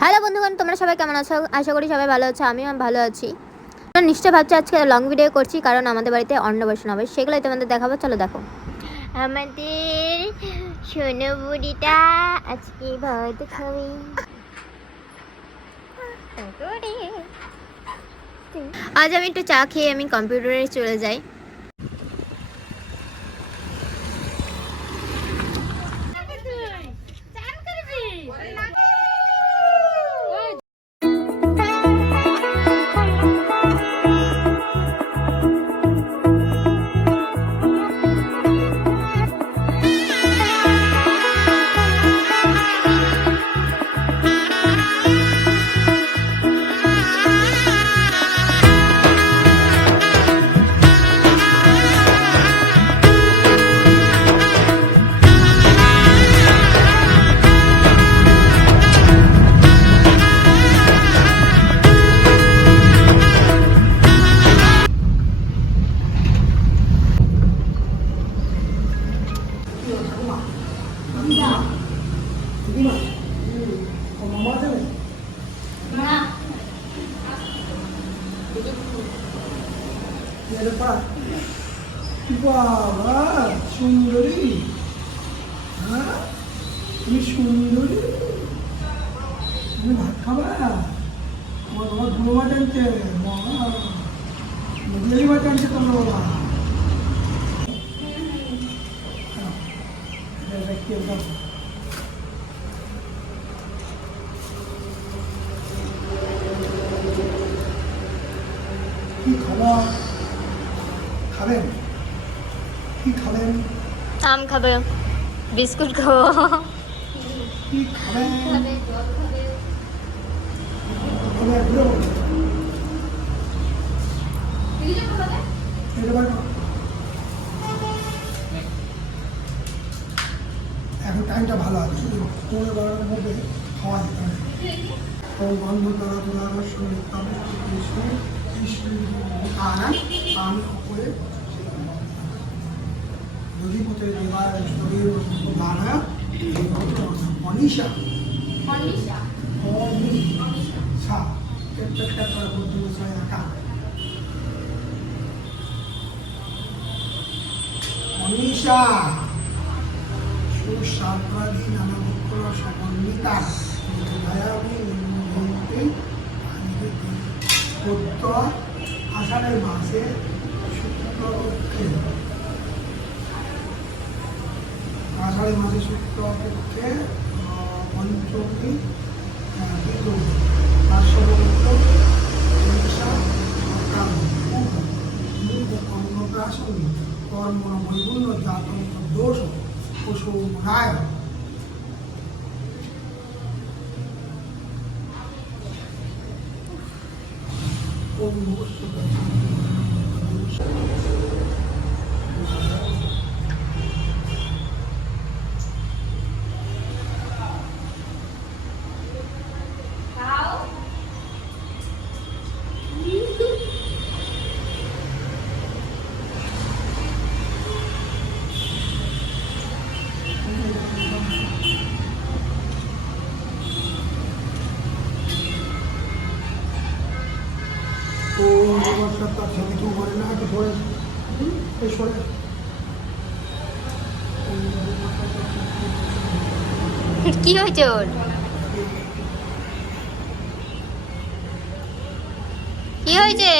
Hello বন্ধুগণ, তোমরা সবাই কেমন আছো? আশা করি সবাই ভালো আছো। আমিও ভালো আছি। তোমরা নিশ্চয় ভাবছো আজকে লং ভিডিও করছি, কারণ আমাদের বাড়িতে অন্নপ্রাশন হবে, সেগুলোই তোমাদের দেখাবো। চলো দেখো। আমাদের সোনু বুড়িটা আজকে ভাত খাবে। আজ আমি একটু চা খেয়ে আমি কম্পিউটারে চলে যাই। বাবা সুন্দরী, হ্যাঁ তুমি সুন্দরী, তুমি ভাত খাবা? তোমার বাবা ধুলো মাছ আনছে, নদী মাছ আনছে তোমার বাবা। কি খাবার খাবেন? কি খাবেন? আম খাবে, বিস্কুট খাবো। কি খাবেন? এখন টাইমটা ভালো আছে, শুধু 12টার মধ্যে খাওয়া যেতে হবে। বন্ধ করা তোমার শরীর আমি করে যদি কোথায় দেবার শরীর বানা অনিশা অনিশা প্রত্যেকটা করে বুদ্ধি বসায় একা অনিশা সুসাপ্রাধী নানা বক্র সমন্বিতা আষাঢ়ের মাসে শুক্লপক্ষে শুক্লপক্ষে পঞ্চমী অন্নপ্রাশন কর্ম বৈগুণ্য জাতন্ত দোষ পশু মনায় কি হয়েছে ওর? কি হয়েছে?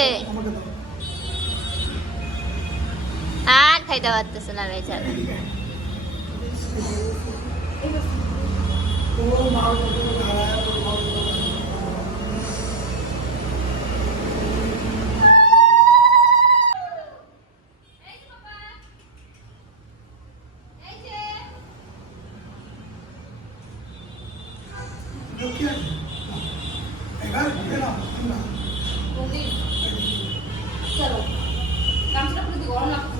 আর খাইতে পারতেছে না বেচারা। চলো গামছাটা খুলে দিই, গরম লাগছে।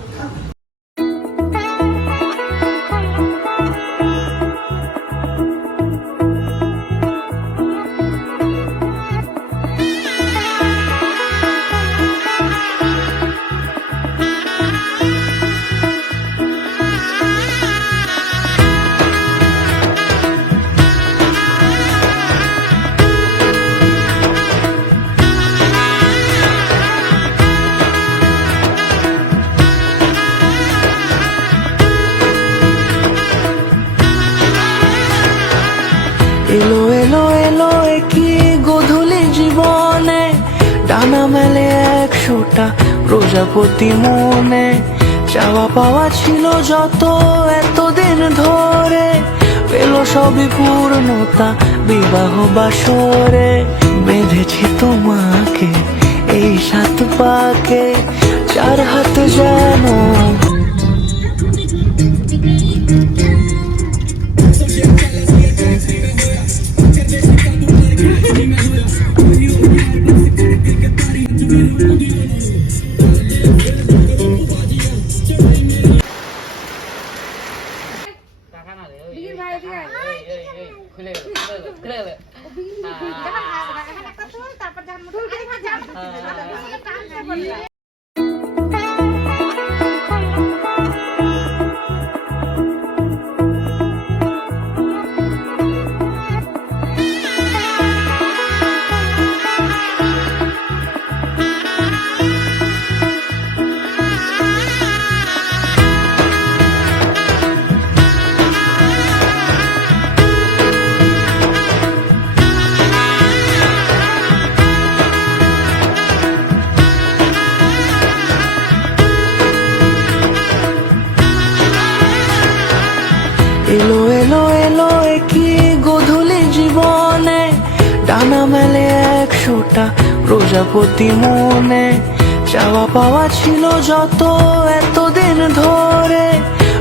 ডানা মেলে 100টা প্রজাপতি মনে, চাওয়া পাওয়া ছিল যত এতদিন ধরে, পেল সবই পূর্ণতা বিবাহ বাসরে। বেঁধেছি তোমাকে এই 7 পাকে, 4 হাত যেন এলো এলো এলো কি গোধূলি জীবনে, ডানা মেলে 100টা প্রজাপতি মনে, চাওয়া পাওয়া ছিল যত এতদিন ধরে,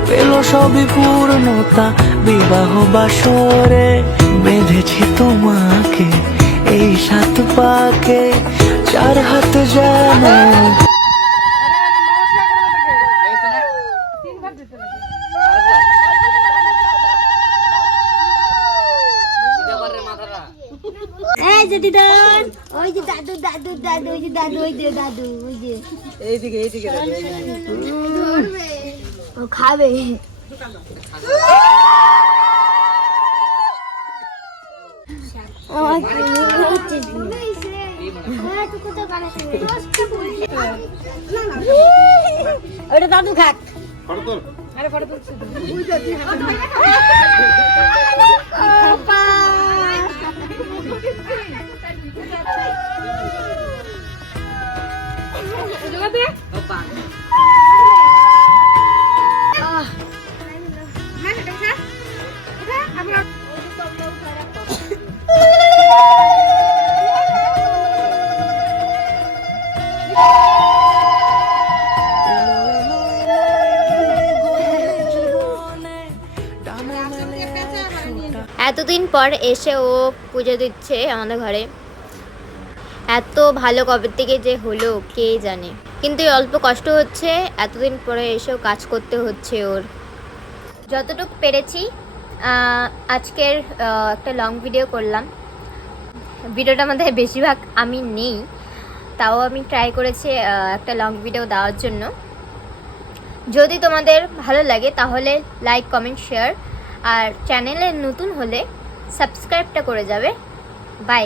পেল সবই পূর্ণতা বিবাহ বাসরে। বেঁধেছি তোমাকে এই 7 পাকে, 4 হাত যেন এই যে দিদার, ওই যে দাদু দাদু দাদু, ওই যে দাদু, ওই যে দাদু, ওই যে এইদিকে ও খাবে। ওটা দাদু খাক। আরে ফটো তুলছি এতদিন পর এসে ও পুজো দিচ্ছে আমাদের ঘরে। এত ভালো কবে থেকে যে হলো কে জানে, কিন্তু অল্প কষ্ট হচ্ছে, এতদিন পরে এসেও কাজ করতে হচ্ছে ওর। যতটুকু পেরেছি আজকের একটা লং ভিডিও করলাম। ভিডিওটা আমাদের বেশিরভাগ আমি নেই, তাও আমি ট্রাই করেছি একটা লং ভিডিও দেওয়ার জন্য। যদি তোমাদের ভালো লাগে তাহলে লাইক কমেন্ট শেয়ার, আর চ্যানেলে নতুন হলে সাবস্ক্রাইবটা করে যাবে। বাই।